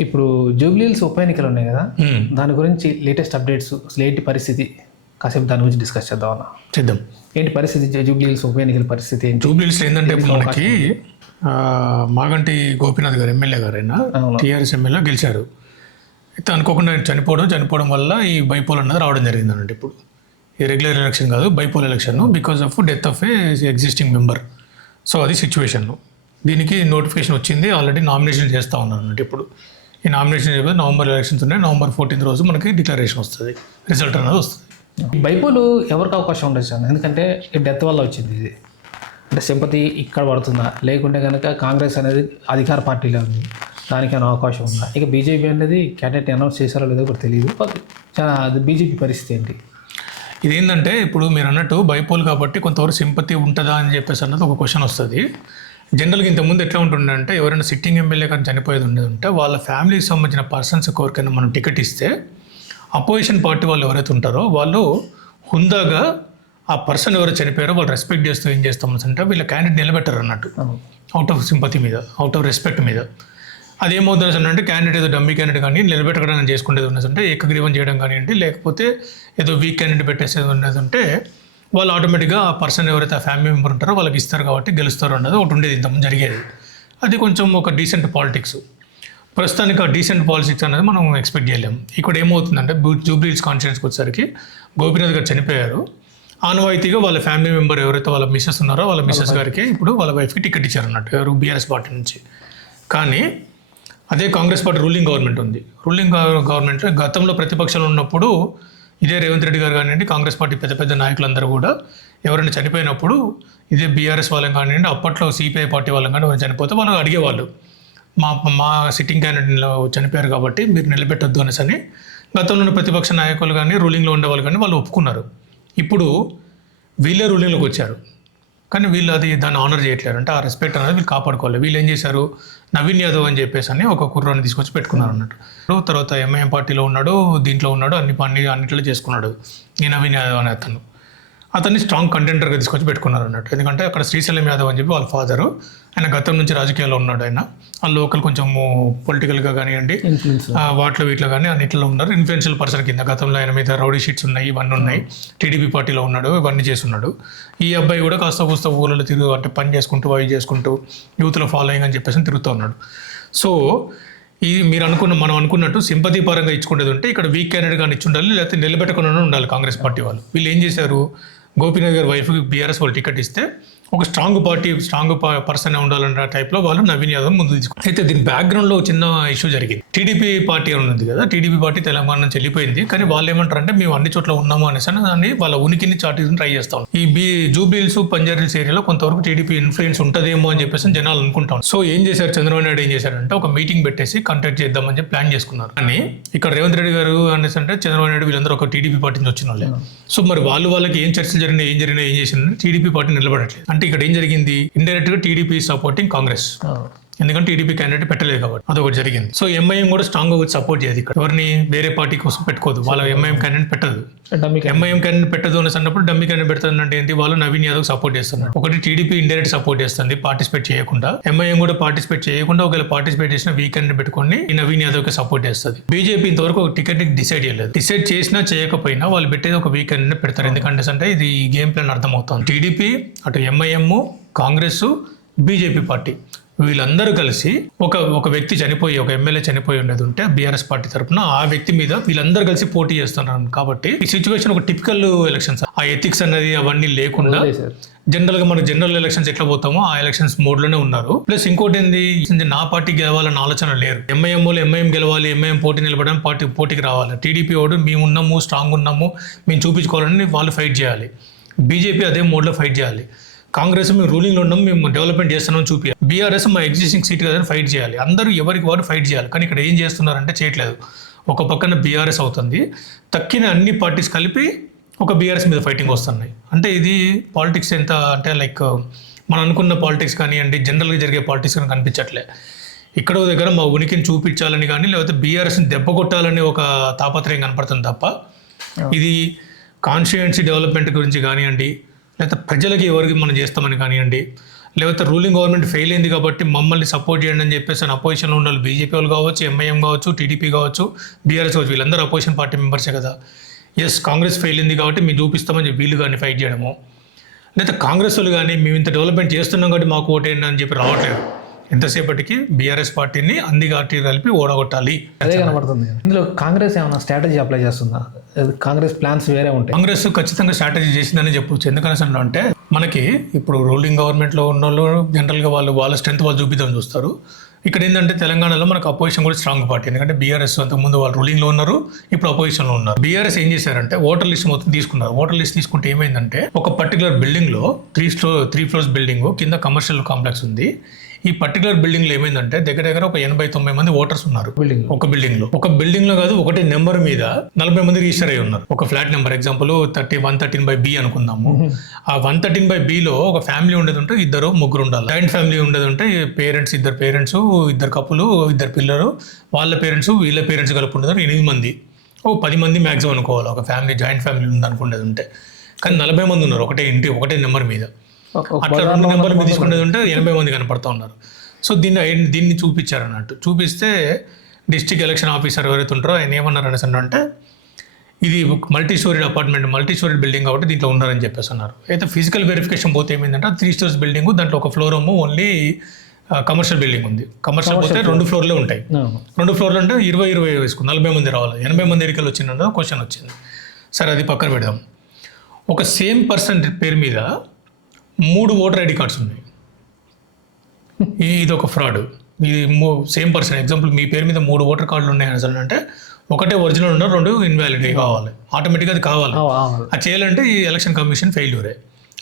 ఇప్పుడు జూబ్లీహిల్స్ ఉప ఎన్నికలు ఉన్నాయి కదా. దాని గురించి లేటెస్ట్ అప్డేట్స్ అసలు ఏంటి పరిస్థితి? కాసేపు దాని గురించి డిస్కస్ చేద్దాం అన్న. చేద్దాం. ఏంటి పరిస్థితి జూ- జూబ్లీహిల్స్ ఉప ఎన్నికల పరిస్థితి ఏంటి? జూబ్లీహిల్స్ ఏంటంటే ఇప్పుడు మనకి మాగంటి గోపీనాథ్ గారు ఎమ్మెల్యే గారు అయినా అవును. టీఆర్ఎస్ ఎమ్మెల్యే గెలిచారు. అయితే అనుకోకుండా చనిపోవడం చనిపోవడం వల్ల ఈ బైపోల్ అన్నది రావడం జరిగింది అన్నట్టు ఇప్పుడు. ఈ రెగ్యులర్ ఎలక్షన్ కాదు bypoll election because of death of a existing member so అది సిచ్యువేషన్ దీనికి నోటిఫికేషన్ వచ్చింది ఆల్రెడీ నామినేషన్ చేస్తూ ఉన్నారు అన్నట్టు ఇప్పుడు. ఈ నామినేషన్ చెప్పి నవంబర్ ఎలక్షన్స్ ఉన్నాయి. నవంబర్ ఫోర్టీన్త్ రోజు మనకి డిక్లరేషన్ వస్తుంది. రిజల్ట్ అనేది వస్తుంది. బైపోలు ఎవరికి అవకాశం ఉండొచ్చు అన్న ఎందుకంటే డెత్ వల్ల వచ్చింది ఇది. అంటే సింపతి ఇక్కడ పడుతుందా? లేకుంటే కనుక కాంగ్రెస్ అనేది అధికార పార్టీలో ఉంది. దానికి ఏమైనా అవకాశం ఉందా? ఇక బీజేపీ అనేది క్యాండిడేట్ అనౌన్స్ చేశారో లేదో కూడా తెలియదు. అది బీజేపీ పరిస్థితి ఏంటి? ఇదేంటంటే ఇప్పుడు మీరు అన్నట్టు బైపోల్ కాబట్టి కొంతవరకు సింపతి ఉంటుందా అని చెప్పేసి అన్నది ఒక క్వశ్చన్ వస్తుంది. జనరల్గా ఇంతకుముందు ఎట్లా ఉంటుండే అంటే ఎవరైనా సిట్టింగ్ ఎమ్మెల్యే కానీ చనిపోయేది ఉండేది ఉంటే వాళ్ళ ఫ్యామిలీకి సంబంధించిన పర్సన్స్ ఎవరికైనా మనం టికెట్ ఇస్తే అపోజిషన్ పార్టీ వాళ్ళు ఎవరైతే ఉంటారో వాళ్ళు హుందాగా ఆ పర్సన్ ఎవరు చనిపోయారో వాళ్ళు రెస్పెక్ట్ చేస్తూ ఏం చేస్తాం అంటే వీళ్ళ క్యాండిడేట్ నిలబెట్టారు అన్నట్టు. అవుట్ ఆఫ్ సింపతి మీద అవుట్ ఆఫ్ రెస్పెక్ట్ మీద అదేమవుతుంది అంటే క్యాండిడేట్ ఏదో డమ్మీ క్యాండిడేట్ కానీ నిలబెట్టడం చేసుకునేది ఉన్నది అంటే ఏకగ్రీవం చేయడం కానివ్వండి లేకపోతే ఏదో వీక్ క్యాండిడేట్ పెట్టేసేది ఉన్నది ఉంటే వాళ్ళు ఆటోమేటిక్గా ఆ పర్సన్ ఎవరైతే ఆ ఫ్యామిలీ మెంబర్ ఉంటారో వాళ్ళకి ఇస్తారు కాబట్టి గెలుస్తారు అన్నది ఒకటి ఉండేది ఇంతకుముందు జరిగేది. అది కొంచెం ఒక డీసెంట్ పాలిటిక్స్ ప్రస్తుతానికి ఆ డీసెంట్ పాలిటిక్స్ అనేది మనం ఎక్స్పెక్ట్ చేయలేం. ఇక్కడ ఏమవుతుందంటే జూబ్లీస్ కాన్ఫిడెన్స్కి వచ్చేసరికి గోపీనాథ్ గారు చనిపోయారు. ఆనవాయితీగా వాళ్ళ ఫ్యామిలీ మెంబర్ ఎవరైతే వాళ్ళ మిస్సెస్ ఉన్నారో వాళ్ళ మిస్సెస్ గారికి ఇప్పుడు వాళ్ళ వైఫ్కి టికెట్ ఇచ్చారు అన్నట్టు ఎవరు బీఆర్ఎస్ పార్టీ నుంచి. కానీ అదే కాంగ్రెస్ పార్టీ రూలింగ్ గవర్నమెంట్ ఉంది. రూలింగ్ గవర్నమెంట్లో గతంలో ప్రతిపక్షంలో ఉన్నప్పుడు ఇదే రేవంత్ రెడ్డి గారు కానివ్వండి కాంగ్రెస్ పార్టీ పెద్ద పెద్ద నాయకులందరూ కూడా ఎవరైనా చనిపోయినప్పుడు ఇదే బీఆర్ఎస్ వాళ్ళని కానివ్వండి అప్పట్లో సిపిఐ పార్టీ వాళ్ళని కానీ చనిపోతే వాళ్ళు అడిగేవాళ్ళు. మా మా సిట్టింగ్ క్యాండిడేట్లో చనిపోయారు కాబట్టి మీరు నిలబెట్టొద్దు అనేసి అని గతంలో ఉన్న ప్రతిపక్ష నాయకులు కానీ రూలింగ్లో ఉండేవాళ్ళు కానీ వాళ్ళు ఒప్పుకున్నారు. ఇప్పుడు వీళ్ళే రూలింగ్లోకి వచ్చారు. కానీ వీళ్ళు అది దాన్ని ఆనర్ చేయట్లేరు. అంటే ఆ రెస్పెక్ట్ అనేది వీళ్ళు కాపాడుకోవాలి. వీళ్ళు ఏం చేశారు? నవీన్ యాదవ్ అని చెప్పేసి అని ఒక కుర్రాన్ని తీసుకొచ్చి పెట్టుకున్నారు అన్నట్టు. తర్వాత ఎంఐఎం పార్టీలో ఉన్నాడు దీంట్లో ఉన్నాడు అన్ని అన్ని అన్నిట్లో చేసుకున్నాడు ఈ నవీన్ యాదవ్ అనే అతను. అతన్ని స్ట్రాంగ్ కంటెంటర్గా తీసుకొచ్చి పెట్టుకున్నారు అన్నట్టు. ఎందుకంటే అక్కడ శ్రీశైలం యాదవ్ అని చెప్పి వాళ్ళ ఫాదరు ఆయన గతం నుంచి రాజకీయాల్లో ఉన్నాడు ఆయన. ఆ లోకల్ కొంచెం పొలిటికల్గా కానివ్వండి వాటిలో వీటిలో కానీ అన్నింటిలో ఉన్నారు. ఇన్ఫ్లుయెన్షియల్ పర్సన్ కింద గతంలో ఆయన మీద రౌడీ షీట్స్ ఉన్నాయి ఇవన్నీ ఉన్నాయి. టీడీపీ పార్టీలో ఉన్నాడు ఇవన్నీ చేస్తున్నాడు. ఈ అబ్బాయి కూడా కాస్త కూస్త ఊళ్ళలో తిరుగు అంటే పని చేసుకుంటూ అవి చేసుకుంటూ యూత్లో ఫాలోయింగ్ అని చెప్పేసి తిరుగుతూ ఉన్నాడు. సో ఈ మీరు అనుకున్న మనం అనుకున్నట్టు సింపతి పరంగా ఇచ్చుకునేది ఉంటే ఇక్కడ వీక్ క్యాండిడేట్ కానీ ఇచ్చి ఉండాలి లేకపోతే నిలబెట్టకుండా ఉండాలి కాంగ్రెస్ పార్టీ వాళ్ళు. వీళ్ళు ఏం చేశారు? గోపీనాథ్ గారి వైఫ్కి బీఆర్ఎస్ వాళ్ళు టికెట్ ఇస్తే ఒక స్ట్రాంగ్ పార్టీ స్ట్రాంగ్ పర్సన్ ఉండాలన్న టైప్లో వాళ్ళు నవీన్ యాదవ్ ముందు తీసుకున్నారు. అయితే దీని బ్యాక్గ్రౌండ్లో చిన్న ఇష్యూ జరిగింది. టీడీపీ పార్టీ అని ఉంది కదా టీడీపీ పార్టీ తెలంగాణ నుంచి వెళ్ళిపోయింది. కానీ వాళ్ళు ఏమంటారంటే మేము అన్ని చోట్ల ఉన్నాము అనేసి దాన్ని వాళ్ళ ఉనికిని చాటి ట్రై చేస్తాం ఈ బీ జూబిల్స్ పంజారీల్స్ ఏరియాలో కొంతవరకు టీడీపీ ఇన్ఫ్లుయెన్స్ ఉంటుందేమో అని చెప్పేసి జనాలు అనుకుంటాం సో ఏం చేశారు? చంద్రబాబు నాయుడు ఏం చేశారంటే ఒక మీటింగ్ పెట్టేసి కంటాక్ట్ చేద్దామని చెప్పి ప్లాన్ చేసుకున్నారు. కానీ ఇక్కడ రేవంత్ రెడ్డి గారు అనేసి అంటే చంద్రబాబు నాయుడు వీళ్ళందరూ ఒక టీడీపీ పార్టీ నుంచి వచ్చిన వాళ్ళే. సో మరి వాళ్ళు వాళ్ళకి ఏం చర్చలు జరిగినాయి ఏం జరిగినాయి ఏం చేసింది టీడీపీ పార్టీ నిలబడట్లేదు. అంటే ఇక్కడ ఏం జరిగింది? ఇండైరెక్ట్గా టీడీపీ సపోర్టింగ్ కాంగ్రెస్ ఎందుకంటే టీడీపీ క్యాండిడేట్ పెట్టలేదు కాబట్టి అదొకటి జరిగింది. సో ఎంఐఎం కూడా స్ట్రాంగ్గా సపోర్ట్ చేయదు ఇక్కడ. ఎవరిని వేరే పార్టీ కోసం పెట్టుకోదు. వాళ్ళ ఎంఐఎం క్యాండిడేట్ పెట్టదు. ఎంఐఎం క్యాండిడేట్ పెట్టదు అనేసి అన్నప్పుడు డమ్మి క్యాండిడేట్ పెడుతుంది అంటే ఏంటి? వాళ్ళు నవీన్ యాదవ్ సపోర్ట్ చేస్తున్నారు. ఒకటి టీడీపీ ఇండైరెక్ట్ సపోర్ట్ చేస్తుంది పార్టిసిపేట్ చేయకుండా. ఎంఐఎం కూడా పార్టిసిపేట్ చేయకుండా ఒకవేళ పార్టిసిపేట్ చేసిన వీక్ క్యాండిడేట్ పెట్టుకొని ఈ నవీన్ యాదవ్కి సపోర్ట్ చేస్తుంది బీజేపీ ఇంతవరకు ఒక టికెట్ డిసైడ్ చేయలేదు. డిసైడ్ చేసినా చేయకపోయినా వాళ్ళు పెట్టేది ఒక వీక్ క్యాండిడేట్ పెడతారు. ఎందుకంటే అంటే ఇది ఈ గేమ్ ప్లాన్ అర్థమవుతుంది. టీడీపీ అటు ఎంఐఎం కాంగ్రెస్ బీజేపీ పార్టీ. వీళ్ళందరూ కలిసి ఒక ఒక వ్యక్తి చనిపోయి ఒక ఎమ్మెల్యే చనిపోయి ఉండేది ఉంటే బీఆర్ఎస్ పార్టీ తరపున ఆ వ్యక్తి మీద వీళ్ళందరూ కలిసి పోటీ చేస్తున్నారు. కాబట్టి ఈ సిచ్యువేషన్ ఒక టిపికల్ ఎలక్షన్స్ ఆ ఎథిక్స్ అనేది అవన్నీ లేకుండా జనరల్గా మన జనరల్ ఎలక్షన్స్ ఎట్లా పోతామో ఆ ఎలక్షన్స్ మోడ్లోనే ఉన్నారు. ప్లస్ ఇంకోటి ఏంది? నా పార్టీ గెలవాలన్న ఆలోచన లేరు ఎంఐఎం వాళ్ళు ఎంఐఎం గెలవాలి ఎంఐఎం పోటీ నిలబడడం పార్టీ పోటీకి రావాలి. టీడీపీ వాడు మేము ఉన్నాము స్ట్రాంగ్ ఉన్నాము మేము చూపించుకోవాలని వాళ్ళు ఫైట్ చేయాలి. బీజేపీ అదే mode లో ఫైట్ చేయాలి. కాంగ్రెస్ మేము రూలింగ్లో ఉన్నాం మేము డెవలప్మెంట్ చేస్తున్నాం చూపించాలి బీఆర్ఎస్ మా ఎగ్జిస్టింగ్ సీట్ కదని ఫైట్ చేయాలి. అందరూ ఎవరికి వాడు ఫైట్ చేయాలి. కానీ ఇక్కడ ఏం చేస్తున్నారంటే చేయట్లేదు. ఒక పక్కన బీఆర్ఎస్ అవుతుంది. తక్కిన అన్ని పార్టీస్ కలిపి ఒక బీఆర్ఎస్ మీద ఫైటింగ్ వస్తున్నాయి. అంటే ఇది పాలిటిక్స్ ఎంత అంటే లైక్ మనం అనుకున్న పాలిటిక్స్ కానివ్వండి జనరల్గా జరిగే పాలిటిక్స్ కానీ కనిపించట్లే ఇక్కడో దగ్గర మా ఉనికిని చూపించాలని కానీ లేకపోతే బీఆర్ఎస్ని దెబ్బ కొట్టాలని ఒక తాపత్రయం కనపడుతుంది తప్ప ఇది కాన్స్టిట్యుయెన్సీ డెవలప్మెంట్ గురించి కానివ్వండి లేకపోతే ప్రజలకి ఎవరికి మనం చేస్తామని కానివ్వండి లేకపోతే రూలింగ్ గవర్నమెంట్ ఫెయిల్ అయింది కాబట్టి మమ్మల్ని సపోర్ట్ చేయండి అని చెప్పేసి అని అపోజిషన్లో ఉన్న వాళ్ళు బీజేపీ వాళ్ళు కావచ్చు ఎంఐఎం కావచ్చు టీడీపీ కావచ్చు బీఆర్ఎస్ కావచ్చు వీళ్ళందరూ అపోజిషన్ పార్టీ మెంబర్సే కదా. ఎస్ కాంగ్రెస్ ఫెయిల్ అయింది కాబట్టి మేము చూపిస్తామని చెప్పి వీళ్ళు కానీ ఫైట్ చేయడము. లేదా కాంగ్రెస్ వాళ్ళు కానీ మేము ఇంత డెవలప్మెంట్ చేస్తున్నాం కాబట్టి మాకు ఓటేయండి అని చెప్పి రావట్లేదు. ఎంతసేపటికి బీఆర్ఎస్ పార్టీని అన్ని కలిపి ఓడగొట్టాలి. అదే కనబడుతుంది. ఇందులో కాంగ్రెస్ ఏమైనా స్ట్రాటజీ అప్లై చేస్తుందా? కాంగ్రెస్ ప్లాన్స్ వేరే ఉంటాయి. కాంగ్రెస్ ఖచ్చితంగా స్ట్రాటజీ చేసిందని చెప్పొచ్చు. ఎందుకని అంటే మనకి ఇప్పుడు రూలింగ్ గవర్నమెంట్లో ఉన్న వాళ్ళు జనరల్గా వాళ్ళు వాళ్ళ స్ట్రెంత్ వాళ్ళు చూపిద్దామని చూస్తారు. ఇక్కడ ఏంటంటే తెలంగాణలో మనకు అపోజిషన్ కూడా స్ట్రాంగ్ పార్టీ. ఎందుకంటే బీఆర్ఎస్ అంతకుముందు వాళ్ళు రూలింగ్లో ఉన్నారు ఇప్పుడు అపోజిషన్లో ఉన్నారు. బీఆర్ఎస్ ఏం చేశారంటే ఓటర్ లిస్ట్ మొత్తం తీసుకున్నారు. ఓటర్ లిస్ట్ తీసుకుంటే ఏమైందంటే ఒక పర్టికులర్ బిల్డింగ్లో త్రీ స్టో త్రీ ఫ్లోర్స్ బిల్డింగ్ కింద కమర్షియల్ కాంప్లెక్స్ ఉంది. ఈ పర్టికులర్ బిల్డింగ్లో ఏమైందంటే దగ్గర దగ్గర ఒక ఎనభై తొంభై మంది ఓటర్స్ ఉన్నారు. Building ఒక బిల్డింగ్లో ఒక బిల్డింగ్లో కాదు ఒకటి నెంబర్ మీద నలభై మంది రిజిస్టర్ అయి ఉన్నారు. ఒక flat number example thirty one thirteen by B అనుకుందాము. ఆ వన్ థర్టీన్ బై లో ఒక ఫ్యామిలీ ఉండేది ఉంటే ఇద్దరు ముగ్గురు ఉండాలి. జాయింట్ ఫ్యామిలీ ఉండేది ఉంటే పేరెంట్స్ ఇద్దరు పేరెంట్స్ ఇద్దరు కప్పులు ఇద్దరు పిల్లలు వాళ్ళ పేరెంట్స్ వీళ్ళ పేరెంట్స్ కలిపి ఉండేది ఎనిమిది మంది. ఓ పది మంది మ్యాక్సిమం అనుకోవాలి. ఒక ఫ్యామిలీ జాయింట్ ఫ్యామిలీ ఉంది అనుకునేది ఉంటే. కానీ నలభై మంది ఉన్నారు ఒకటే ఇంటి ఒకటే నెంబర్ మీద. అట్లా రెండు నెంబర్లు మీద తీసుకునేది ఉంటే ఎనభై మంది కనపడతా ఉన్నారు. సో దీన్ని దీన్ని చూపించారు అన్నట్టు చూపిస్తే డిస్ట్రిక్ట్ ఎలక్షన్ ఆఫీసర్ ఎవరైతే ఉంటారో ఆయన ఏమన్నారు అనేసి అంటే ఇది multi storeyed apartment multi storeyed building కాబట్టి దీంట్లో ఉన్నారని చెప్పేసి అన్నారు. అయితే ఫిజికల్ వెరిఫికేషన్ పోతే ఏమైందంటే త్రీ స్టోర్స్ బిల్డింగ్ దాంట్లో ఒక ఫ్లోర్ ఏమో ఓన్లీ కమర్షియల్ బిల్డింగ్ ఉంది. కమర్షియల్ పోతే రెండు ఫ్లోర్లే ఉంటాయి. రెండు ఫ్లోర్లు అంటే ఇరవై ఇరవై వేసుకుంది. నలభై మంది రావాలి. ఎనభై మంది ఎరికలు వచ్చిందంటే క్వశ్చన్ వచ్చింది. సరే అది పక్కన పెడదాం. ఒక సేమ్ పర్సన్ పేరు మీద మూడు ఓటర్ ఐడి కార్డ్స్ ఉన్నాయి. ఇది ఒక ఫ్రాడ్. ఇది సేమ్ పర్సన్. ఎగ్జాంపుల్ మీ పేరు మీద మూడు ఓటర్ కార్డులు ఉన్నాయి అసలు అంటే ఒకటే ఒరిజినల్ ఉన్నారు రెండు ఇన్వాలిడ్ కావాలి. ఆటోమేటిక్గా అది కావాలి. అది చేయాలంటే ఈ ఎలక్షన్ కమిషన్ ఫెయిల్యూరే.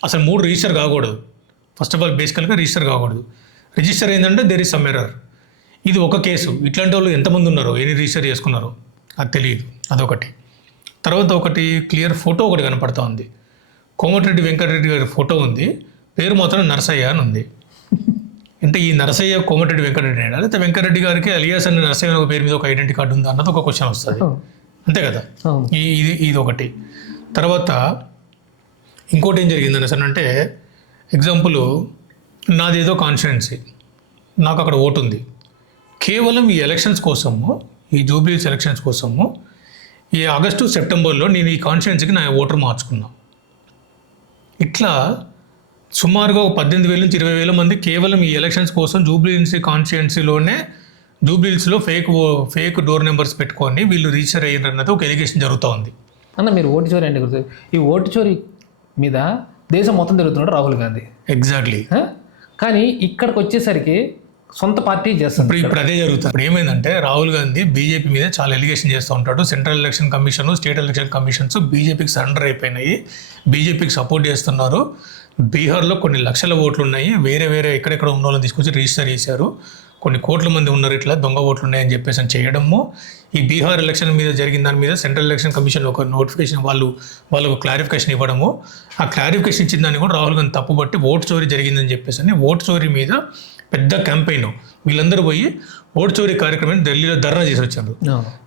అసలు మూడు రిజిస్టర్ కాకూడదు. ఫస్ట్ ఆఫ్ ఆల్ బేసికల్గా రిజిస్టర్ కాకూడదు. రిజిస్టర్ ఏంటంటే దేర్ ఇస్ సమ్ ఎర్రర్ ఇది ఒక కేసు. ఇట్లాంటి వాళ్ళు ఎంతమంది ఉన్నారో ఎన్ని రిజిస్టర్ చేసుకున్నారో అది తెలియదు. అదొకటి. తర్వాత ఒకటి క్లియర్ ఫోటో ఒకటి కనపడతా ఉంది. కోమటిరెడ్డి వెంకటరెడ్డి గారి ఫోటో ఉంది. పేరు మాత్రం నరసయ్య అని ఉంది. అంటే ఈ నరసయ్య కోమటిరెడ్డి వెంకటరెడ్డి అయినా లేకపోతే వెంకటరెడ్డి గారికి అలియాస్ అనే నరసయ్య అనే ఒక పేరు మీద ఒక ఐడెంటిటీ కార్డు ఉందా అన్నది ఒక క్వశ్చన్ వస్తుంది. అంతే కదా. ఈ ఇది ఇది ఒకటి. తర్వాత ఇంకోటి ఏం జరిగింది అనేసి అంటే ఎగ్జాంపుల్ నాదేదో కాన్స్టిట్యున్సీ నాకు అక్కడ ఓటు ఉంది. కేవలం ఈ ఎలక్షన్స్ కోసము ఈ జూబ్లీస్ ఎలక్షన్స్ కోసము ఈ ఆగస్టు సెప్టెంబర్లో నేను ఈ కాన్స్టిట్యున్సీకి నా ఓటర్ మార్చుకున్నా. ఇట్లా సుమారుగా ఒక పద్దెనిమిది వేల నుంచి ఇరవై వేల మంది కేవలం ఈ ఎలక్షన్స్ కోసం జూబ్లీహిల్స్ కాన్స్టిట్యున్సీలోనే జూబ్లీహిల్స్లో ఫేక్ ఫేక్ డోర్ నెంబర్స్ పెట్టుకొని వీళ్ళు రీచర్ అయ్యారు అన్నది ఒక ఎలిగేషన్ జరుగుతూ ఉంది. అన్న మీరు ఓటు చోరీ అంటే గుర్తు ఈ ఓటు చోరీ మీద దేశం మొత్తం తిరుగుతున్నాడు రాహుల్ గాంధీ. ఎగ్జాక్ట్లీ? కానీ ఇక్కడికి వచ్చేసరికి సొంత పార్టీ చేస్తుంది. ఇప్పుడు ఇప్పుడు అదే జరుగుతుంది. ఇప్పుడు ఏమైందంటే రాహుల్ గాంధీ బీజేపీ మీద చాలా ఎలిగేషన్ చేస్తూ ఉంటాడు. Central election commission state election commissions బీజేపీకి సరెండర్ అయిపోయినాయి. బీజేపీకి సపోర్ట్ చేస్తున్నారు. బీహార్లో కొన్ని లక్షల ఓట్లు ఉన్నాయి. వేరే వేరే ఎక్కడెక్కడ ఉన్న వాళ్ళని తీసుకొచ్చి రిజిస్టర్ చేశారు. కొన్ని కోట్ల మంది ఉన్నారు ఇట్లా దొంగ ఓట్లు ఉన్నాయని చెప్పేసి అని చేయడము. ఈ బీహార్ ఎలక్షన్ మీద జరిగిన దాని మీద సెంట్రల్ ఎలక్షన్ కమిషన్ ఒక నోటిఫికేషన్ వాళ్ళు వాళ్ళకు క్లారిఫికేషన్ ఇవ్వడము. ఆ క్లారిఫికేషన్ ఇచ్చిన దాన్ని కూడా రాహుల్ గాంధీ తప్పుబట్టి ఓటు చోరీ జరిగిందని చెప్పేసి అని ఓటు చోరీ మీద పెద్ద క్యాంపెయిన్. వీళ్ళందరూ పోయి ఓటు చోరీ కార్యక్రమం ఢిల్లీలో ధర్నా చేసి వచ్చారు.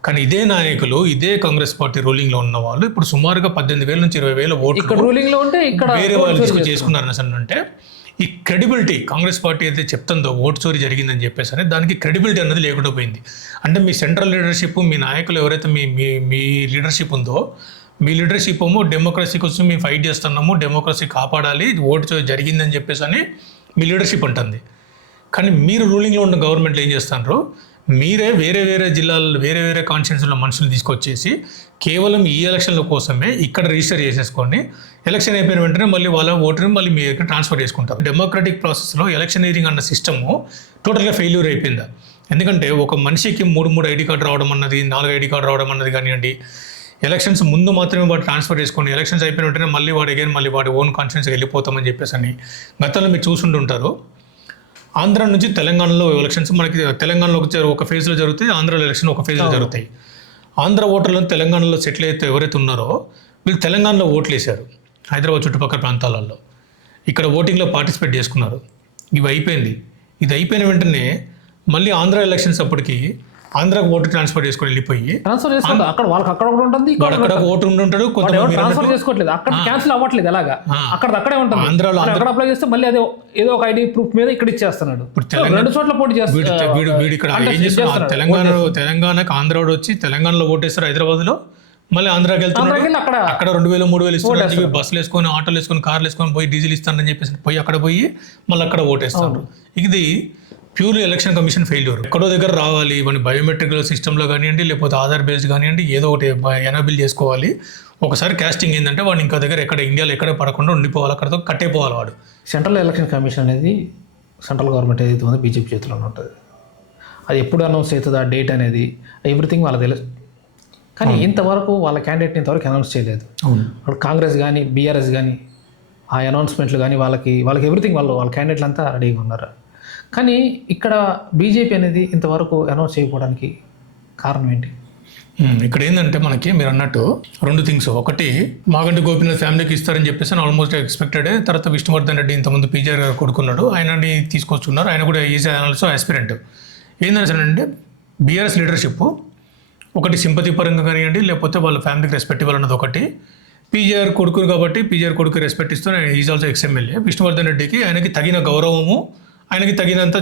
కానీ ఇదే నాయకులు ఇదే కాంగ్రెస్ పార్టీ రూలింగ్లో ఉన్న వాళ్ళు ఇప్పుడు సుమారుగా పద్దెనిమిది వేల నుంచి ఇరవై వేల ఓట్లు రూలింగ్లో ఉంటే ఇక్కడ వేరే వాళ్ళు తీసుకొచ్చి చేసుకున్నారు అంటే ఈ క్రెడిబిలిటీ కాంగ్రెస్ పార్టీ అయితే చెప్తుందో ఓటు చోరీ జరిగిందని చెప్పేసి అని దానికి క్రెడిబిలిటీ అనేది లేకుండా పోయింది. అంటే మీ సెంట్రల్ లీడర్షిప్ మీ నాయకులు ఎవరైతే మీ మీ మీ లీడర్షిప్ ఉందో మీ లీడర్షిప్ ఏమో డెమోక్రసీ కోసం మేము ఫైట్ చేస్తున్నాము డెమోక్రసీ కాపాడాలి ఓటు చోరీ జరిగిందని చెప్పేసి అని మీ లీడర్షిప్ ఉంటుంది కానీ మీరు రూలింగ్లో ఉన్న గవర్నమెంట్లు ఏం చేస్తున్నారు మీరే వేరే వేరే జిల్లాల్లో వేరే వేరే కాన్స్టిట్యూన్సీలో మనుషులు తీసుకొచ్చేసి కేవలం ఈ ఎలక్షన్ల కోసమే ఇక్కడ రిజిస్టర్ చేసేసుకొని ఎలక్షన్ అయిపోయిన వెంటనే మళ్ళీ వాళ్ళ ఓటుని మళ్ళీ మీ దగ్గర ట్రాన్స్ఫర్ చేసుకుంటారు. డెమోక్రటిక్ ప్రాసెస్లో ఎలక్షనీరింగ్ అన్న సిస్టము టోటల్గా ఫెయిల్యూర్ అయిపోయిందా. ఎందుకంటే ఒక మనిషికి మూడు మూడు ఐడి కార్డు రావడం అన్నది నాలుగు ఐడి కార్డు రావడం అన్నది కానివ్వండి ఎలక్షన్స్ ముందు మాత్రమే వాడు ట్రాన్స్ఫర్ చేసుకొని ఎలక్షన్స్ అయిపోయిన వెంటనే మళ్ళీ వాడు అగైన్ మళ్ళీ వాడి ఓన్ కాన్స్టిట్యూన్స్కి వెళ్ళిపోతామని చెప్పేసి అని గతంలో మీరు చూసుంటుంటారు. ఆంధ్ర నుంచి తెలంగాణలో ఎలక్షన్స్ మనకి తెలంగాణలో ఒక- ఒక ఫేజ్లో జరుగుతాయి ఆంధ్రలో ఎలక్షన్ ఒక ఫేజ్లో జరుగుతాయి. ఆంధ్ర ఓటర్లను తెలంగాణలో సెటిల్ అయితే ఎవరైతే ఉన్నారో వీళ్ళు తెలంగాణలో ఓట్లు వేశారు హైదరాబాద్ చుట్టుపక్కల ప్రాంతాలలో. ఇక్కడ ఓటింగ్లో పార్టిసిపేట్ చేసుకున్నారు. ఇవి అయిపోయింది. ఇది అయిపోయిన వెంటనే మళ్ళీ ఆంధ్ర ఎలక్షన్స్ అప్పటికి ఆంధ్రాకు ఓటు ట్రాన్స్ఫర్ చేసుకొని వెళ్ళిపోయి ట్రాన్స్ఫర్ చేసుకోండి అక్కడ వాళ్ళకి అక్కడ ఒకటి ఉంటుంది అక్కడ ఓటు మీరు ట్రాన్స్ఫర్ చేసుకోవట్లేదు. అక్కడ క్యాన్సిల్ అవ్వట్లేదు ఎలాగా అక్కడ అక్కడే ఉంటుంది. ఆంధ్రాలో అక్కడ అప్లై చేస్తే మళ్ళీ అదే ఏదో ఒక ఐడి ప్రూఫ్ మీద ఇక్కడ ఇచ్చేస్తున్నాడు. రెండు చోట్ల పోటీ చేస్తాడు వీడు వీడు ఇక్కడ ఏం చేస్తున్నాడు? తెలంగాణలో తెలంగాణకు ఆంధ్ర వచ్చి తెలంగాణలో ఓటేస్తారు హైదరాబాద్లో మళ్ళీ ఆంధ్రాకి వెళ్తున్నాడు. అక్కడ అక్కడ రెండు వేలు మూడు వేలు చెప్పి బస్సులు వేసుకొని ఆటోలు వేసుకొని కార్లు వేసుకొని పోయి డీజిల్ ఇస్తానని చెప్పేసి పోయి అక్కడ పోయి మళ్ళీ అక్కడ ఓటేస్తారు ఇది ప్యూర్ ఎలక్షన్ కమిషన్ ఫెయిల్యూర్ ఎక్కడో దగ్గర రావాలి మన బయోమెట్రిక్ సిస్టంలో కానివ్వండి లేకపోతే ఆధార్ బేస్డ్ కానివ్వండి ఏదో ఒకటి ఎనబిల్ చేసుకోవాలి. ఒకసారి కాస్టింగ్ ఏంటంటే వాడు ఇంకా దగ్గర ఎక్కడ ఇండియాలో ఎక్కడ పడకుండా ఉండిపోవాలి అక్కడతో కట్టేపోవాలి వాడు. సెంట్రల్ ఎలక్షన్ కమిషన్ అనేది సెంట్రల్ గవర్నమెంట్ ఏదైతే ఉందో బీజేపీ చేతిలోనే ఉంటుంది. అది ఎప్పుడు అనౌన్స్ అవుతుంది ఆ డేట్ అనేది ఎవ్రీథింగ్ వాళ్ళకి తెలుసు కానీ ఇంతవరకు వాళ్ళ క్యాండిడేట్ని ఇంతవరకు అనౌన్స్ చేయలేదు. వాళ్ళు కాంగ్రెస్ కానీ బీఆర్ఎస్ కానీ ఆ అనౌన్స్మెంట్లు కానీ వాళ్ళకి వాళ్ళకి ఎవ్రీథింగ్ వాళ్ళు వాళ్ళ క్యాండిడేట్లు అంతా రెడీగా ఉన్నారు. కానీ ఇక్కడ బీజేపీ అనేది ఇంతవరకు అనౌన్స్ చేయకపోవడానికి కారణం ఏంటి? ఇక్కడ ఏంటంటే మనకి మీరు అన్నట్టు రెండు థింగ్స్. ఒకటి మాగంటి గోపినాథ్ ఫ్యామిలీకి ఇస్తారని చెప్పేసి ఆల్మోస్ట్ ఎక్స్పెక్టెడ్ తర్వాత విష్ణువర్ధన్ రెడ్డి ఇంతకుముందు పీజీఆర్ గారు కొడుకున్నాడు. ఆయనని తీసుకొచ్చుకున్నారు. ఆయన కూడా ఈజీ ఆల్సో ఆస్పిరెంట్ ఏంటంటే బీఆర్ఎస్ లీడర్షిప్ ఒకటి సింపతి పరంగా కానివ్వండి లేకపోతే వాళ్ళ ఫ్యామిలీకి రెస్పెక్ట్ ఇవ్వాలన్నది ఒకటి. పీజీఆర్ కొడుకురు కాబట్టి పీజీఆర్ కొడుకు రెస్పెక్ట్ ఇస్తూ ఈజ్ ఆల్సో ఎక్స్ఎమ్మెల్యే విష్ణువర్ధన్ రెడ్డికి ఆయనకి తగిన గౌరవము ఆయనకి తగినంత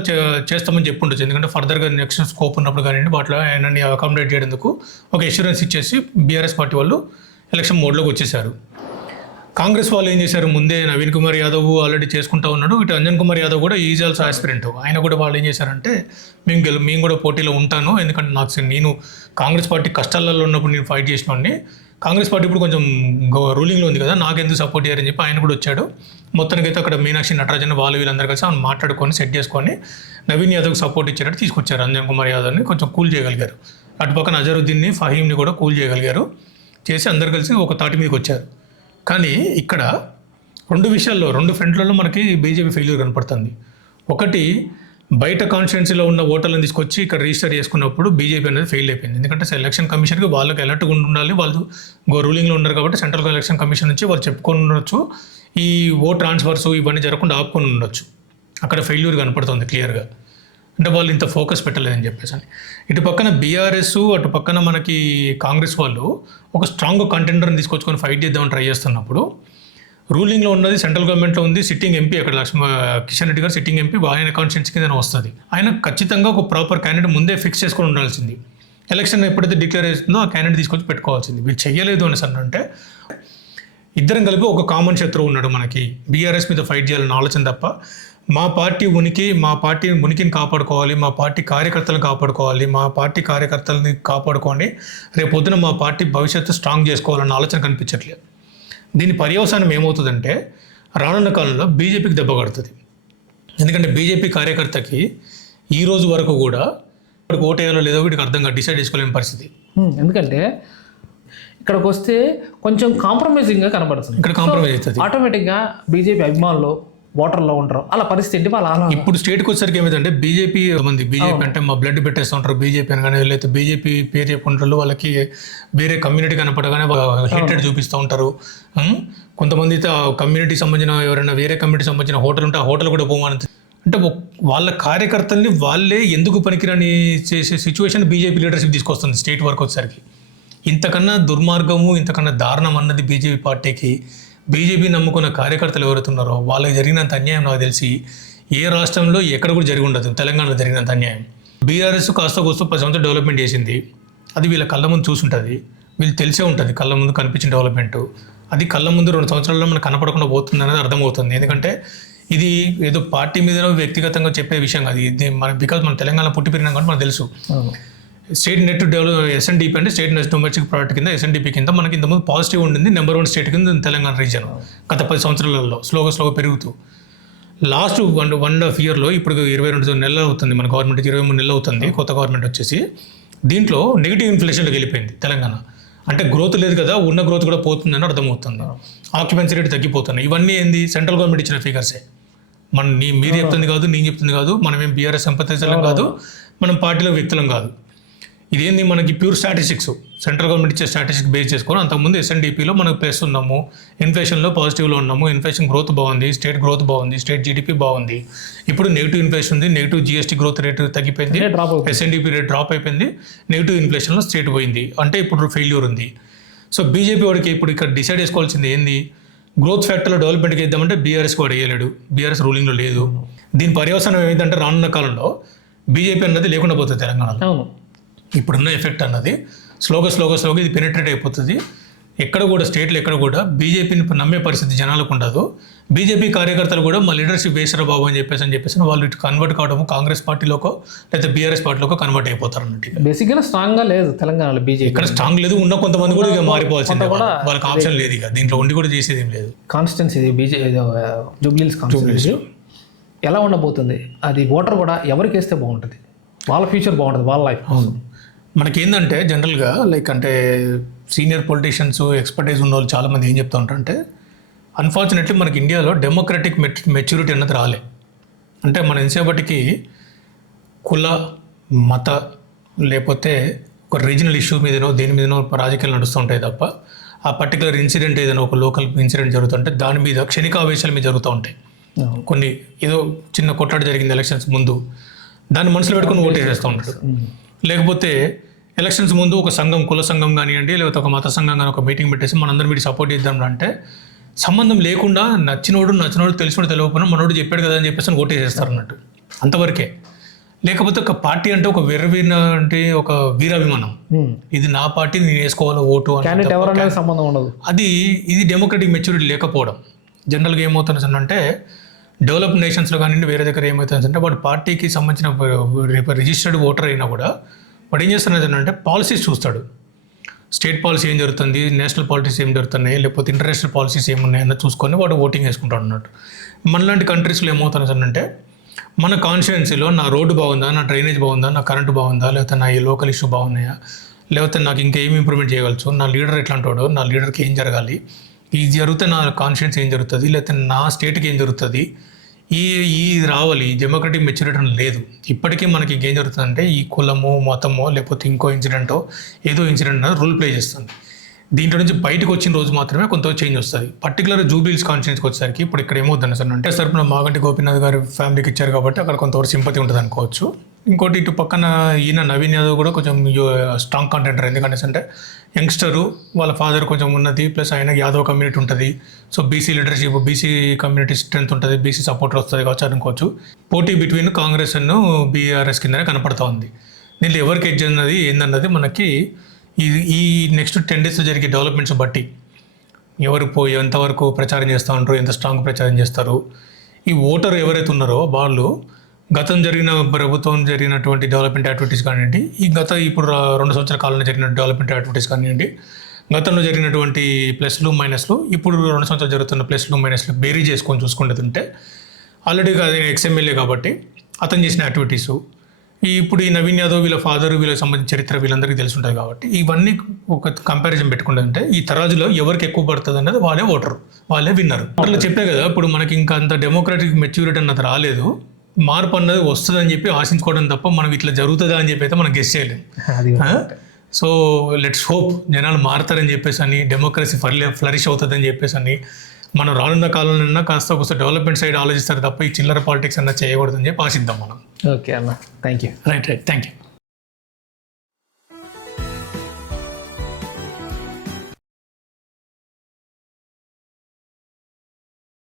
చేస్తామని చెప్పుండొచ్చు. ఎందుకంటే ఫర్దర్గా నెక్స్ట్ స్కోప్ ఉన్నప్పుడు కానివ్వండి వాటిలో ఆయనని అకామిడేట్ చేయడందుకు ఒక ఇన్సూరెన్స్ ఇచ్చేసి బీఆర్ఎస్ పార్టీ వాళ్ళు ఎలక్షన్ మోడ్లోకి వచ్చేసారు. కాంగ్రెస్ వాళ్ళు ఏం చేశారు? ముందే నవీన్ కుమార్ యాదవ్ ఆల్రెడీ చేసుకుంటా ఉన్నాడు. ఇటు అంజన్ కుమార్ యాదవ్ కూడా ఈజ్ ఆల్సో ఆస్పిరెంట్ ఆయన కూడా వాళ్ళు ఏం చేశారంటే మేము గెలు మేము కూడా పోటీలో ఉంటాను. ఎందుకంటే నాకు నేను కాంగ్రెస్ పార్టీ కష్టాలలో ఉన్నప్పుడు నేను ఫైట్ చేసినోడిని కాంగ్రెస్ పార్టీ ఇప్పుడు కొంచెం రూలింగ్లో ఉంది కదా నాకెందుకు సపోర్ట్ చేయరని చెప్పి ఆయన కూడా వచ్చాడు. మొత్తానికి అయితే అక్కడ మీనాక్షి నటరాజన్ వాళ్ళు వీళ్ళందరూ కలిసి ఆయన మాట్లాడుకొని సెట్ చేసుకొని నవీన్ యాదవ్కి సపోర్ట్ ఇచ్చేటట్టు తీసుకొచ్చారు. అంజన్ కుమార్ యాదవ్ని కొంచెం కూల్ చేయగలిగారు. అటు పక్కన అజరుద్దీన్ని కూడా కూల్ చేయగలిగారు. చేసి అందరు కలిసి ఒక తాటి మీదకి వచ్చారు. కానీ ఇక్కడ రెండు విషయాల్లో రెండు ఫ్రంట్లలో మనకి బీజేపీ ఫెయిల్యూర్ కనపడుతుంది. ఒకటి బయట కాన్స్టిట్యున్సీలో ఉన్న ఓటర్లను తీసుకొచ్చి ఇక్కడ రిజిస్టర్ చేసుకున్నప్పుడు బీజేపీ అనేది ఫెయిల్ అయిపోయింది. ఎందుకంటే ఎలక్షన్ కమిషన్కి వాళ్ళకి అలర్ట్గా ఉండాలి. వాళ్ళు గో రూలింగ్లో ఉన్నారు కాబట్టి సెంట్రల్ ఎలక్షన్ కమిషన్ నుంచి వాళ్ళు చెప్పుకొని ఉండొచ్చు. ఈ ఓ ట్రాన్స్ఫర్స్ ఇవన్నీ జరగకుండా ఆపుకొని ఉండొచ్చు. అక్కడ ఫెయిల్యూర్ కనపడుతుంది క్లియర్గా అంటే వాళ్ళు ఇంత ఫోకస్ పెట్టలేదని చెప్పేసి అని. ఇటు పక్కన బీఆర్ఎస్ అటు పక్కన మనకి కాంగ్రెస్ వాళ్ళు ఒక స్ట్రాంగ్ కంటెండర్ని తీసుకొచ్చుకొని ఫైట్ చేద్దామని ట్రై చేస్తున్నప్పుడు రూలింగ్లో ఉన్నది సెంట్రల్ గవర్నమెంట్లో ఉంది. సిట్టింగ్ ఎంపీ అక్కడ లక్ష్మ కిషన్ రెడ్డి గారు సిట్టింగ్ ఎంపీ. ఆయన కాన్స్టిట్యూన్సీ కింద వస్తుంది. ఆయన ఖచ్చితంగా ఒక ప్రాపర్ క్యాండిడేట్ ముందే ఫిక్స్ చేసుకొని ఉండాల్సింది. ఎలక్షన్ ఎప్పుడైతే డిక్లేర్ చేస్తుందో ఆ క్యాండిడేట్ తీసుకొచ్చి పెట్టుకోవాల్సింది. వీళ్ళు చెయ్యలేదు అని అంటే ఇద్దరం కలిపి ఒక కామన్ శత్రువు ఉన్నాడు మనకి. బీఆర్ఎస్ మీద ఫైట్ చేయాలన్న ఆలోచన తప్ప మా పార్టీ ఉనికి మా పార్టీ ఉనికిని కాపాడుకోవాలి మా పార్టీ కార్యకర్తలను కాపాడుకోవాలి మా పార్టీ కార్యకర్తలని కాపాడుకొని రేపు పొద్దున మా పార్టీ భవిష్యత్తు స్ట్రాంగ్ చేసుకోవాలన్న ఆలోచన కనిపించట్లేదు. దీని పర్యవసానం ఏమవుతుందంటే రానున్న కాలంలో బీజేపీకి దెబ్బ కొడుతుంది. ఎందుకంటే బీజేపీ కార్యకర్తకి ఈ రోజు వరకు కూడా వాడికి ఓటేయాలో లేదో వీడికి అర్థంగా డిసైడ్ చేసుకోలేని పరిస్థితి. ఎందుకంటే ఇక్కడికి వస్తే కొంచెం కాంప్రమైజింగ్గా కనబడుతుంది. ఇక్కడ కాంప్రమైజ్ అవుతుంది. ఆటోమేటిక్గా బీజేపీ అభిమానులు ఓటర్లో ఉంటారు అలా పరిస్థితి ఏంటి వాళ్ళ ఆలోచన ఇప్పుడు స్టేట్కి వచ్చేసరికి ఏమైందంటే బీజేపీ మంది బీజేపీ అంటే మా బ్లడ్ పెట్టేస్తూ ఉంటారు బీజేపీ అని కానీ లేకపోతే బీజేపీ పేరు చెప్పుకుంటారు వాళ్ళకి వేరే కమ్యూనిటీ కనపడగానే హేటెడ్ చూపిస్తూ ఉంటారు? కొంతమంది కమ్యూనిటీ సంబంధించిన ఎవరైనా వేరే కమ్యూనిటీ సంబంధించిన హోటల్ ఉంటే ఆ హోటల్ కూడా పోమని అంటే వాళ్ళ కార్యకర్తల్ని వాళ్ళే ఎందుకు పనికిరాని చేసే సిచ్యువేషన్ బీజేపీ లీడర్షిప్ తీసుకొస్తుంది స్టేట్ వరకు వచ్చేసరికి. ఇంతకన్నా దుర్మార్గము ఇంతకన్నా దారుణం అన్నది బీజేపీ పార్టీకి బీజేపీ నమ్ముకున్న కార్యకర్తలు ఎవరుతున్నారో వాళ్ళకి జరిగినంత అన్యాయం నాకు తెలిసి ఏ రాష్ట్రంలో ఎక్కడ కూడా జరిగి ఉండదు. తెలంగాణలో జరిగినంత అన్యాయం. బీఆర్ఎస్ కాస్త కోస్త పది సంవత్సరాలు డెవలప్మెంట్ చేసింది. అది వీళ్ళ కళ్ళ ముందు చూసుంటుంది. వీళ్ళు తెలిసే ఉంటుంది కళ్ళ ముందు కనిపించిన డెవలప్మెంట్. అది కళ్ళ ముందు రెండు సంవత్సరాల్లో మనకు కనపడకుండా పోతుంది అనేది అర్థమవుతుంది. ఎందుకంటే ఇది ఏదో పార్టీ మీద వ్యక్తిగతంగా చెప్పే విషయం కాదు. ఇది మన బికాజ్ మన తెలంగాణ పుట్టి పెరిగినాం కాబట్టి మనకు తెలుసు. స్టేట్ నెట్ డెవలప్ ఎస్ఎన్డిపి అంటే స్టేట్ నెట్ డొమెస్టిక్ ప్రోడక్ట్ కింద ఎస్ఎన్డిపి కింద మనకి ఇంతకుముందు పాజిటివ్ ఉండింది నెంబర్ వన్ స్టేట్ కింద తెలంగాణ రీజన్ గత పది సంవత్సరాలలో స్లోగా స్లోగా పెరుగుతూ. Last one one and half ఇయర్లో ఇప్పుడు ఇరవై రెండు నెలలు అవుతుంది మన గవర్నమెంట్ ఇరవై మూడు నెలలు అవుతుంది కొత్త గవర్నమెంట్ వచ్చేసి. దీంట్లో నెగిటివ్ ఇన్ఫ్లేషన్లోకి వెళ్ళిపోయింది తెలంగాణ. అంటే గ్రోత్ లేదు కదా ఉన్న గ్రోత్ కూడా పోతుందని అర్థమవుతుంది. ఆక్యుపెన్సీ రేట్ తగ్గిపోతున్నాయి. ఇవన్నీ ఏంది? సెంట్రల్ గవర్నమెంట్ ఇచ్చిన ఫిగర్సే మన నీ మీరు చెప్తుంది కాదు నేను చెప్తుంది కాదు మనం ఏం బీఆర్ఎస్ సంపత్తిజలం కాదు మనం పార్టీలో వ్యక్తులం కాదు. ఇదేంది మనకి ప్యూర్ స్టాటిస్టిక్స్ సెంట్రల్ గవర్నమెంట్ ఇచ్చే స్టాటిస్టిక్స్ బేస్ చేసుకొని అంతకుముందు ఎస్ఎన్డిపిలో మనకు ప్లస్ ఉన్నాము ఇన్ఫ్లేషన్లో పాజిటివ్లో ఉన్నాము. ఇన్ఫ్లేషన్ గ్రోత్ బాగుంది. స్టేట్ గ్రోత్ బాగుంది. స్టేట్ జీడిపి బాగుంది. ఇప్పుడు నెగిటివ్ ఇన్ఫ్లేషన్ ఉంది. నెగిటివ్ జిఎస్టీ గ్రోత్ రేట్ తగ్గిపోయింది. ఎస్ఎన్డిపి రేట్ డ్రాప్ అయిపోయింది. నెగిటివ్ ఇన్ఫ్లేషన్లో స్టేట్ పోయింది. అంటే ఇప్పుడు ఫెయిల్యూర్ ఉంది. సో బీజేపీ వాడికి ఇప్పుడు ఇక్కడ డిసైడ్ చేసుకోవాల్సింది ఏంది? గ్రోత్ ఫ్యాక్టర్లో డెవలప్మెంట్కి ఇద్దామంటే బీఆర్ఎస్ వాడు వేయలేడు. బీఆర్ఎస్ రూలింగ్లో లేదు. దీని పర్యవసానం ఏమిటంటే రానున్న కాలంలో బీజేపీ అన్నది లేకుండా పోతుంది తెలంగాణలో. ఇప్పుడున్న ఎఫెక్ట్ అన్నది. స్లోగా స్లోగా స్లోగా ఇది పెనిట్రేట్ అయిపోతుంది. ఎక్కడ కూడా స్టేట్లో ఎక్కడ కూడా బీజేపీని నమ్మే పరిస్థితి జనాలకు ఉండదు. బీజేపీ కార్యకర్తలు కూడా మా లీడర్షిప్ వేసారా బాబు అని చెప్పేసి అని చెప్పేసి వాళ్ళు ఇటు కన్వర్ట్ కావడము కాంగ్రెస్ పార్టీలోకో లేదా బీఆర్ఎస్ పార్టీలోకో కన్వర్ట్ అయిపోతారు అన్నట్టు బేసిక్గా స్ట్రాంగ్గా లేదు తెలంగాణలో బీజేపీ. ఇక్కడ స్ట్రాంగ్ లేదు ఉన్న కొంతమంది కూడా ఇక మారిపోవాల్సిందే. వాళ్ళకి ఆప్షన్ లేదు ఇక. దీంట్లో ఉండి కూడా చేసేది ఏం లేదు. కాన్స్టిట్యున్సీ ఇది బీజే జూబ్లీస్ కాన్స్టిట్యున్సీ ఎలా ఉండబోతుంది? అది ఓటర్ కూడా ఎవరికి వేస్తే బాగుంటుంది? వాళ్ళ ఫ్యూచర్ బాగుంటుంది వాళ్ళ లైఫ్ అవును. మనకేందంటే జనరల్గా లైక్ అంటే సీనియర్ పొలిటీషియన్స్ ఎక్స్పర్టైజ్ ఉన్న వాళ్ళు చాలామంది ఏం చెప్తా ఉంటారంటే అన్ఫార్చునేట్లీ మనకి ఇండియాలో డెమోక్రటిక్ మెచ్యూరిటీ అన్నది రాలే. అంటే మన ఎంతసేపటికి కుల మత లేకపోతే ఒక రీజనల్ ఇష్యూ మీదనో దేని మీదనో రాజకీయాలు నడుస్తూ ఉంటాయి తప్ప ఆ పర్టికులర్ ఇన్సిడెంట్ ఏదైనా ఒక లోకల్ ఇన్సిడెంట్ జరుగుతుంటే దాని మీద క్షణికావేశాలు మీద జరుగుతూ ఉంటాయి. కొన్ని ఏదో చిన్న కొట్లాట జరిగింది ఎలక్షన్స్ ముందు దాన్ని మనసులో పెట్టుకుని ఓటేసేస్తూ ఉంటాడు లేకపోతే ఎలక్షన్స్ ముందు ఒక సంఘం కుల సంఘం కానివ్వండి లేకపోతే ఒక మత సంఘం కానీ ఒక మీటింగ్ పెట్టేసి మనందరం వీటి సపోర్ట్ చేద్దాం అంటే సంబంధం లేకుండా నచ్చినోడు నచ్చినోడు తెలిసినోడు తెలియకపోయినా మనోడు చెప్పాడు కదా అని చెప్పేసి ఓటేసేస్తారు అన్నట్టు. అంతవరకే. లేకపోతే ఒక పార్టీ అంటే ఒక వెర్రవీన అంటే ఒక వీరాభిమానం. ఇది నా పార్టీ నేను వేసుకోవాలి ఓటు సంబంధం ఉండదు. అది ఇది డెమోక్రటిక్ మెచ్యూరిటీ లేకపోవడం. జనరల్గా ఏమవుతుంది అంటే డెవలప్ నేషన్స్లో కానీ వేరే దగ్గర ఏమవుతుంది అంటే వాడు పార్టీకి సంబంధించిన రిజిస్టర్డ్ ఓటర్ అయినా కూడా వాడు ఏం చేస్తున్నది అంటే పాలసీస్ చూస్తాడు. స్టేట్ పాలసీ ఏం జరుగుతుంది నేషనల్ పాలసీస్ ఏం జరుగుతున్నాయి లేకపోతే ఇంటర్నేషనల్ పాలసీస్ ఏమున్నాయి చూసుకొని వాడు ఓటింగ్ వేసుకుంటాడు అన్నట్టు మనలాంటి కంట్రీస్లో ఏమవుతుంది అంటే మన కాన్స్టిట్యున్సీలో నా రోడ్డు బాగుందా నా డ్రైనేజ్ బాగుందా నా కరెంటు బాగుందా లేకపోతే నా ఈ లోకల్ ఇష్యూ బాగున్నాయా లేకపోతే నాకు ఇంకేం ఇంప్రూవ్మెంట్ చేయగలచ్చు నా లీడర్ ఎట్లాంటి వాడు నా లీడర్కి ఏం జరగాలి ఇది జరిగితే నా కాన్షియన్స్ ఏం జరుగుతుంది? లేకపోతే నా స్టేట్కి ఏం జరుగుతుంది? ఈ ఈ రావాలి డెమోక్రటిక్ మెచ్యూరిటీ లేదు. ఇప్పటికీ మనకి ఇంకేం జరుగుతుందంటే ఈ కులమో మతమో లేకపోతే ఇంకో ఇన్సిడెంటో ఏదో ఇన్సిడెంట్ అనేది రూల్ ప్లే చేస్తుంది. దీంట్లో నుంచి బయటకు వచ్చిన రోజు మాత్రమే కొంత చేంజ్ వస్తుంది. పర్టికులర్ జూబిల్స్ కాన్షియన్స్కి వచ్చేసరికి ఇప్పుడు ఇక్కడ ఏమవుతుంది సార్ అంటే తరపున మాగంటి గోపీనాథ్ గారి ఫ్యామిలీకి ఇచ్చారు కాబట్టి అక్కడ కొంతవరకు సింపతి ఉంటుంది అనుకోవచ్చు ఇంకోటి ఇటు పక్కన ఈయన నవీన్ యాదవ్ కూడా కొంచెం స్ట్రాంగ్ కంటెంటర్ ఎందుకంటే అంటే యంగ్స్టరు వాళ్ళ ఫాదర్ కొంచెం ఉన్నది ప్లస్ ఆయన యాదవ్ కమ్యూనిటీ ఉంటుంది. So BC leadership BC community strength ఉంటుంది బీసీ సపోర్టర్ వస్తుంది కావచ్చు అనుకోవచ్చు. పోటీ బిట్వీన్ కాంగ్రెస్ అన్ను బీఆర్ఎస్ కిందనే కనపడుతోంది ఉంది. దీంట్లో ఎవరికి ఎడ్జ్ అన్నది ఏందన్నది మనకి ఈ ఈ నెక్స్ట్ టెన్ డేస్ జరిగే డెవలప్మెంట్స్ బట్టి. ఎవరు పోయి ఎంతవరకు ప్రచారం చేస్తూ ఉంటారు ఎంత స్ట్రాంగ్ ప్రచారం చేస్తారు. ఈ ఓటర్ ఎవరైతే ఉన్నారో వాళ్ళు గతం జరిగిన ప్రభుత్వం జరిగినటువంటి డెవలప్మెంట్ యాక్టివిటీస్ కానివ్వండి ఈ గత ఇప్పుడు రెండు సంవత్సరాల కాలంలో జరిగిన డెవలప్మెంట్ యాక్టివిటీస్ కానివ్వండి గతంలో జరిగినటువంటి ప్లస్లు మైనస్లు ఇప్పుడు రెండు సంవత్సరాలు జరుగుతున్న ప్లస్లు మైనస్లు బేరీ చేసుకొని చూసుకుంటుంటే ఆల్రెడీగా అది ఎక్స్ఎమ్మెల్యే కాబట్టి అతను చేసిన యాక్టివిటీస్ ఈ ఇప్పుడు ఈ నవీన్ యాదవ్ వీళ్ళ ఫాదర్ వీళ్ళకి సంబంధించిన చరిత్ర వీళ్ళందరికీ తెలిసి ఉంటుంది కాబట్టి ఇవన్నీ ఒక కంపారిజన్ పెట్టుకుంటే ఈ తరాజులో ఎవరికి ఎక్కువ పడుతుంది అన్నది వాళ్ళే ఓటరు వాళ్ళే విన్నారు అట్లా చెప్పే కదా ఇప్పుడు మనకి ఇంకా అంత డెమోక్రటిక్ మెచ్యూరిటీ అన్నది రాలేదు. మార్పు అన్నది వస్తుందని చెప్పి ఆశించుకోవడం తప్ప మనం ఇట్లా జరుగుతుందా అని చెప్పి అయితే మనం గెస్ట్ చేయలేము అది సో లెట్స్ హోప్ జనాలు మారుతారని చెప్పేసి అని డెమోక్రసీ ఫర్లే ఫ్లరిష్ అవుతుందని చెప్పేసి అని మనం రానున్న కాలంలో కాస్త ఒకసారి డెవలప్మెంట్ సైడ్ ఆలోచిస్తారు తప్ప ఈ చిల్లర పాలిటిక్స్ అన్న చేయకూడదని చెప్పి ఆశిద్దాం మనం. ఓకే అన్న. Thank you right right thank you